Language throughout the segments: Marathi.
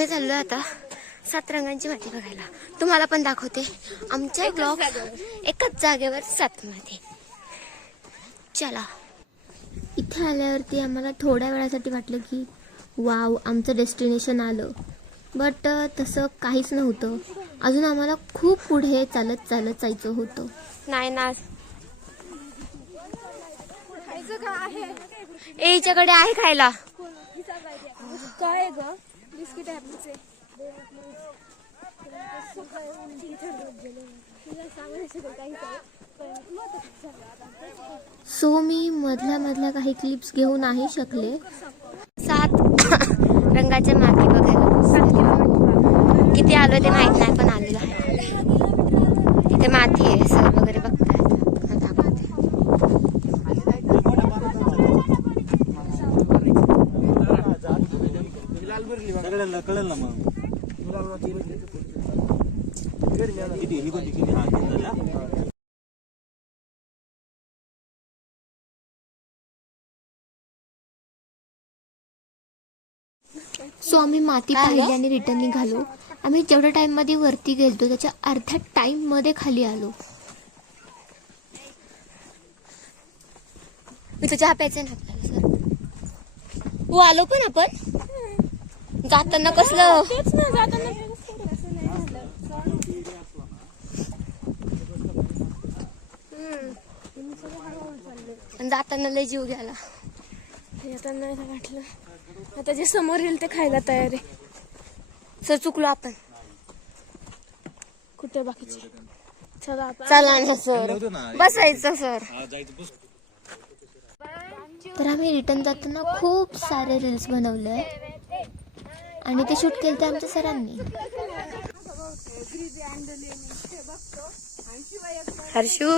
आम्ही चाललो आता 7 रंगांची माती बघायला. तुम्हाला पण दाखवते आमच्या ब्लॉग एकाच जागेवर 7 मध्ये. चला. इथे आल्यावरती आम्हाला थोड्या वेळासाठी वाटलं की वाव आमचं डेस्टिनेशन आलं, बट तसं काहीच नव्हतं. अजून आम्हाला खूप पुढे चालत चालत जायचं होतं. नाही ना, याच्याकडे आहे खायला. काय ग बिस्किट आहे. सो मी मधल्या काही क्लिप्स घेऊ नाही शकले. 7 रंगाच्या माती बघायला किती आलो ते माहित नाही, पण आलेलं आहे. तिथे माती आहे, सर वगैरे बघतायत. कळलं ना मग. सो आम्ही माती पाहिली आणि रिटर्न निघालो. आम्ही जेवढ्या टाइम मध्ये वरती गेलतो त्याच्या अर्ध्या टाइम मध्ये खाली आलो. मी तुझ्या चहा प्यायचं ना आपल्याला सर. हो आलो पण आपण जाताना कसलं जाताना लय जीव गेला. आता नाही वाटलं, आता जे समोर येईल ते खायला तयार आहे. सर चुकलो आपण. कुठे बाकीचे? चला चला ना सर, बसायचं सर. तर आम्ही रिटर्न जाताना खूप सारे रील्स बनवले आणि ते शूट केले ते आमच्या सरांनी. हर्षू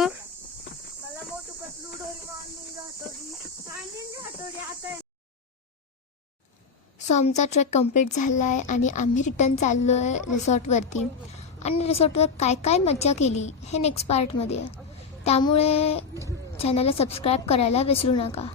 सो आमचा ट्रेक कंप्लीट झाला आहे आणि आम्ही रिटर्न चाललो आहे रिसॉर्टवरती. आणि रिसॉर्टवर काय काय मज्जा केली हे नेक्स्ट पार्टमध्ये आहे. त्यामुळे चॅनलला सबस्क्राईब करायला विसरू नका.